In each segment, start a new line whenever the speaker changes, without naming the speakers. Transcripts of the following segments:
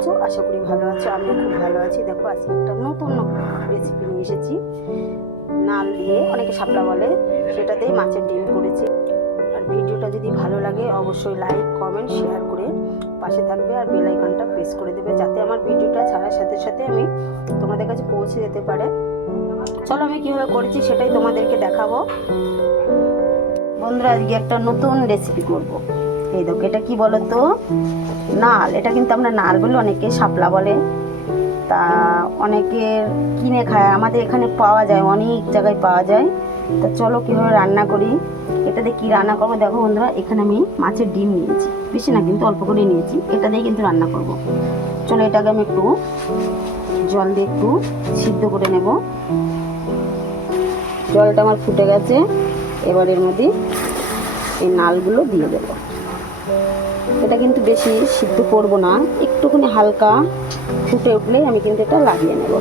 আছো? আশা করি ভালো আছো। আমিও খুব ভালো আছি। দেখো, আজকে একটা নতুন রেসিপি নিয়ে এসেছি। নাল দিয়ে অনেকে শাপলা বলে, সেটাতেই মাছের ডিম করেছি। আর ভিডিওটা যদি ভালো লাগে, অবশ্যই লাইক কমেন্ট শেয়ার করে পাশে থাকবে আর বেল আইকনটা প্রেস করে দেবে, যাতে আমার ভিডিওটা ছাড়ার সাথে সাথে আমি তোমাদের কাছে পৌঁছে যেতে পারে। চলো, আমি কীভাবে করেছি সেটাই তোমাদেরকে দেখাবো। বন্ধুরা, আজকে একটা নতুন রেসিপি করব। এই দেখো এটা কি বলো তো? নাল, এটা কিন্তু আমরা নাল বলে অনেকে শাপলা বলে। তা অনেকের কিনে খায়, আমাদের এখানে পাওয়া যায়, অনেক জায়গায় পাওয়া যায়। তা চলো কীভাবে রান্না করি? এটা দিয়ে কী রান্না করব? দেখো বন্ধুরা, এখানে আমি মাছের ডিম নিয়েছি। বেশি না, কিন্তু অল্প করে নিয়েছি। এটা দিয়ে কিন্তু রান্না করব। চলো এটাকে আমি একটু জল দিয়ে একটু সিদ্ধ করে নেব। জলটা আমার ফুটে গেছে। এবার এর মধ্যে এই নালগুলো দিয়ে দেব। এটা কিন্তু বেশি সিদ্ধ করব না। একটুখানি হালকা ফুটে উঠলেই আমি কিন্তু এটা লাগিয়ে নেব।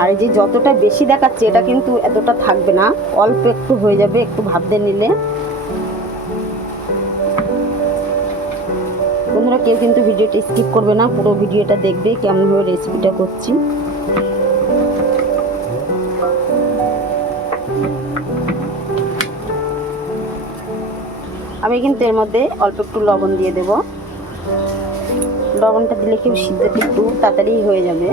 আর যে যতটা বেশি দেখাচ্ছে, এটা কিন্তু এতটা থাকবে না। অল্প একটু হয়ে যাবে, একটু ভাবতে নিলে। বন্ধুরা, কেউ কিন্তু ভিডিওটা স্কিপ করবে না। পুরো ভিডিওটা দেখবে কেমনভাবে রেসিপিটা করছি। আমি কিন্তু এর মধ্যে অল্প একটু লবণ দিয়ে দেব। লবণটা দিলে কেউ সিদ্ধটা একটু তাড়াতাড়ি হয়ে যাবে।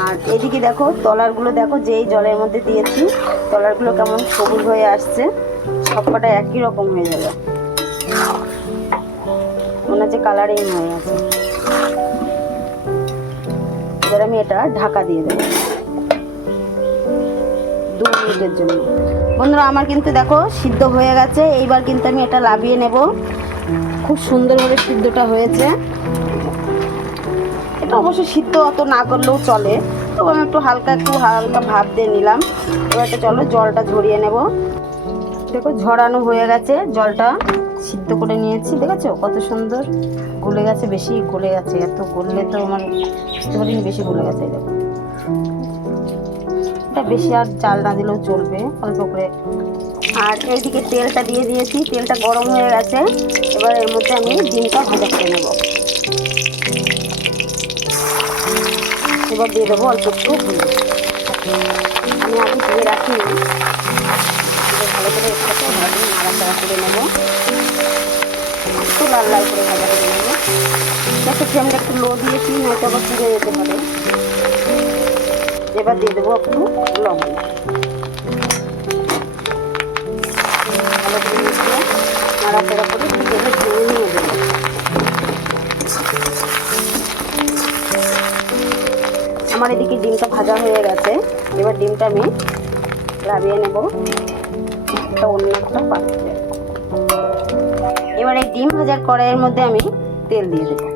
আর এদিকে দেখো, তলারগুলো দেখো, যেই জলের মধ্যে দিয়েছি, তলারগুলো কেমন সবুজ হয়ে আসছে, সবকটা একই রকম হয়ে যাবে। মনে হচ্ছে কালারিং হয়ে আছে এবার আমি এটা ঢাকা দিয়ে দেবো। দু মিনিটের জন্য। বন্ধুরা, আমার কিন্তু দেখো সিদ্ধ হয়ে গেছে। এইবার কিন্তু আমি এটা লাভিয়ে নেব। খুব সুন্দরভাবে সিদ্ধটা হয়েছে। এটা অবশ্য সিদ্ধ অত না করলেও চলে। তো আমি একটু হালকা একটু হালকা ভাব দিয়ে নিলাম। এবার চলো জলটা ঝরিয়ে নেব। দেখো ঝরানো হয়ে গেছে। জলটা সিদ্ধ করে নিয়েছি, দেখেছ? কত সুন্দর গলে গেছে, বেশি গলে গেছে। এত গললে তো আমার বুঝতে পারিনি, বেশি গলে গেছে দেখো। এটা বেশি আর চাল না দিলেও চলবে, অল্প করে। আর এইদিকে তেলটা দিয়ে দিয়েছি, তেলটা গরম হয়ে গেছে। এবার এর মধ্যে আমি ডিমটা ভাজা করে নেব। এবার দিয়ে দেবো অল্প একটু আমি আগে দিয়ে রাখি ভালো করে একসাথে করে নেব। একটু লাল লাল করে ভাজা করে নেব। ফ্লেমটা একটু লো দিয়েছি নয়তো আবার পুড়ে যেতে পারে। এবার দিয়ে দেবো একটু লবণ। আমার এদিকে ডিমটা ভাজা হয়ে গেছে। এবার ডিমটা আমি লাভিয়ে নেব। একটা অন্য একটা পাত্রে। এবার এই ডিম ভাজার কড়াইয়ের মধ্যে আমি তেল দিয়ে দেবো।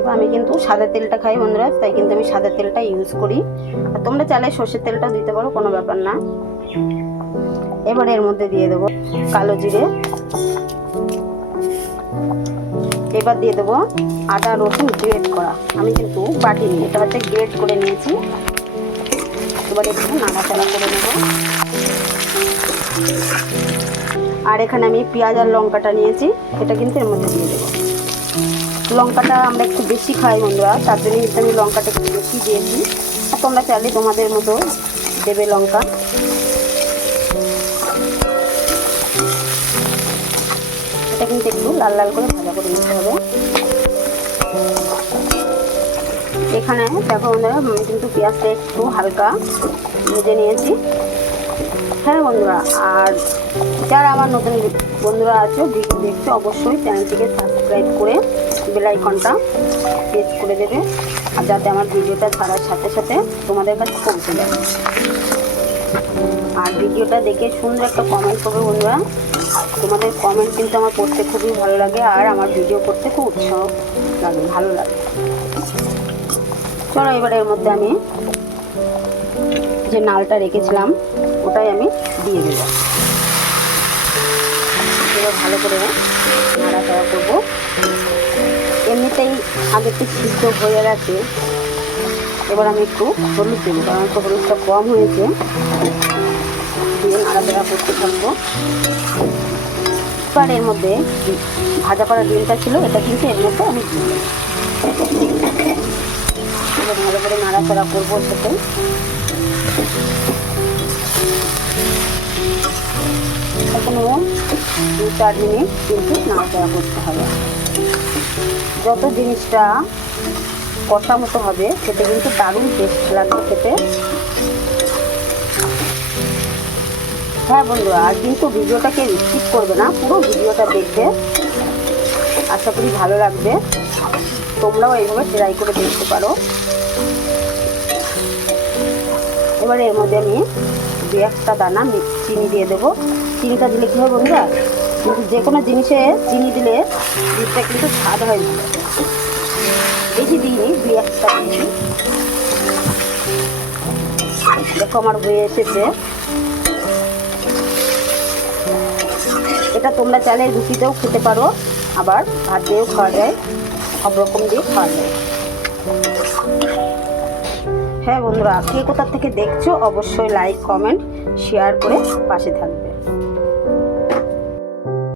দেখো, আমি কিন্তু সাদা তেলটা খাই বন্ধুরা, তাই কিন্তু আমি সাদা তেলটা ইউজ করি। আর তোমরা চাইলে সর্ষের তেলটাও দিতে পারো, কোনো ব্যাপার না। এবার এর মধ্যে দিয়ে দেবো কালো জিরে। এবার দিয়ে দেবো আদা, রসুন গ্রেট করা। আমি কিন্তু বাটিনি এটা হচ্ছে গ্রেট করে নিয়েছি। এবার একটু নাড়াচাড়া করে নেব। আর এখানে আমি পেঁয়াজ আর লঙ্কাটা নিয়েছি, এটা কিন্তু এর মধ্যে দিয়ে দেবো। লঙ্কাটা আমরা একটু বেশি খাই বন্ধুরা, তার জন্য কিন্তু আমি লঙ্কাটা একটু বেশি দিয়েছি আর তোমরা চাইলে তোমাদের মতো দেবে লঙ্কা। এটা কিন্তু একটু লাল লাল করে ভাজা করে নিতে হবে। এখানে দেখো বন্ধুরা, আমি কিন্তু পেঁয়াজটা একটু হালকা ভেজে নিয়েছি। হ্যাঁ বন্ধুরা, আর যারা আমার নতুন বন্ধুরা আছে ভিডিও দেখছে, অবশ্যই চ্যানেলটিকে সাবস্ক্রাইব করে বেল আইকনটা প্রেস করে দেবে আর যাতে আমার ভিডিওটা ছাড়ার সাথে সাথে তোমাদের কাছে পৌঁছে যাবে আর ভিডিওটা দেখে সুন্দর একটা কমেন্ট করবে বন্ধুরা। তোমাদের কমেন্ট কিন্তু আমার পড়তে খুবই ভালো লাগে আর আমার ভিডিও করতে খুব উৎসাহ লাগে, ভালো লাগে। চলো এবার এর মধ্যে আমি যে নালটা রেখেছিলাম, ওটাই আমি দিয়ে দেবো। ভালো করে নাড়াচাড়া করব। এমনিতেই আগে থেকে সিদ্ধ হয়ে গেছে। এবার আমি একটু হলুদ দেবো, কারণ একটু হলুদটা কম হয়েছে। দিয়ে নাড়াচাড়া করতে থাকব। এবার এর মধ্যে ভাজা করা ডিমটা ছিল, এটা কিন্তু এর মধ্যে আমি ভালো করে নাড়াচাড়া করব সাথে। এখনও দু চার মিনিট কিন্তু নাড়াচাড়া করতে হবে। যত জিনিসটা কষা মতো হবে, খেতে কিন্তু দারুণ টেস্ট লাগবে খেতে। হ্যাঁ বন্ধুরা, আর কিন্তু ভিডিওটাকে স্কিপ করবে না, পুরো ভিডিওটা দেখবে। আশা করি ভালো লাগবে। তোমরাও এইভাবে ট্রাই করে দেখতে পারো। এবারে এর মধ্যে আমি দু একটা দানা, চিনি দিয়ে দেবো। চিনিটা দিলে কী হবে বন্ধুরা? যে কোনো জিনিসে চিনি দিলে জিনিসটা কিন্তু স্বাদ হয় না। বেশি দিইনি, দুই একটা দেখো আমার হয়ে এসেছে। এটা তোমরা চাইলে রুটিতেও খেতে পারো, আবার ভাত দিয়েও খাওয়া যায়, সব রকম দিয়ে খাওয়া যায়। হ্যাঁ বন্ধুরা, কে কোথা থেকে দেখছ অবশ্যই লাইক কমেন্ট শেয়ার করে পাশে থাকবে।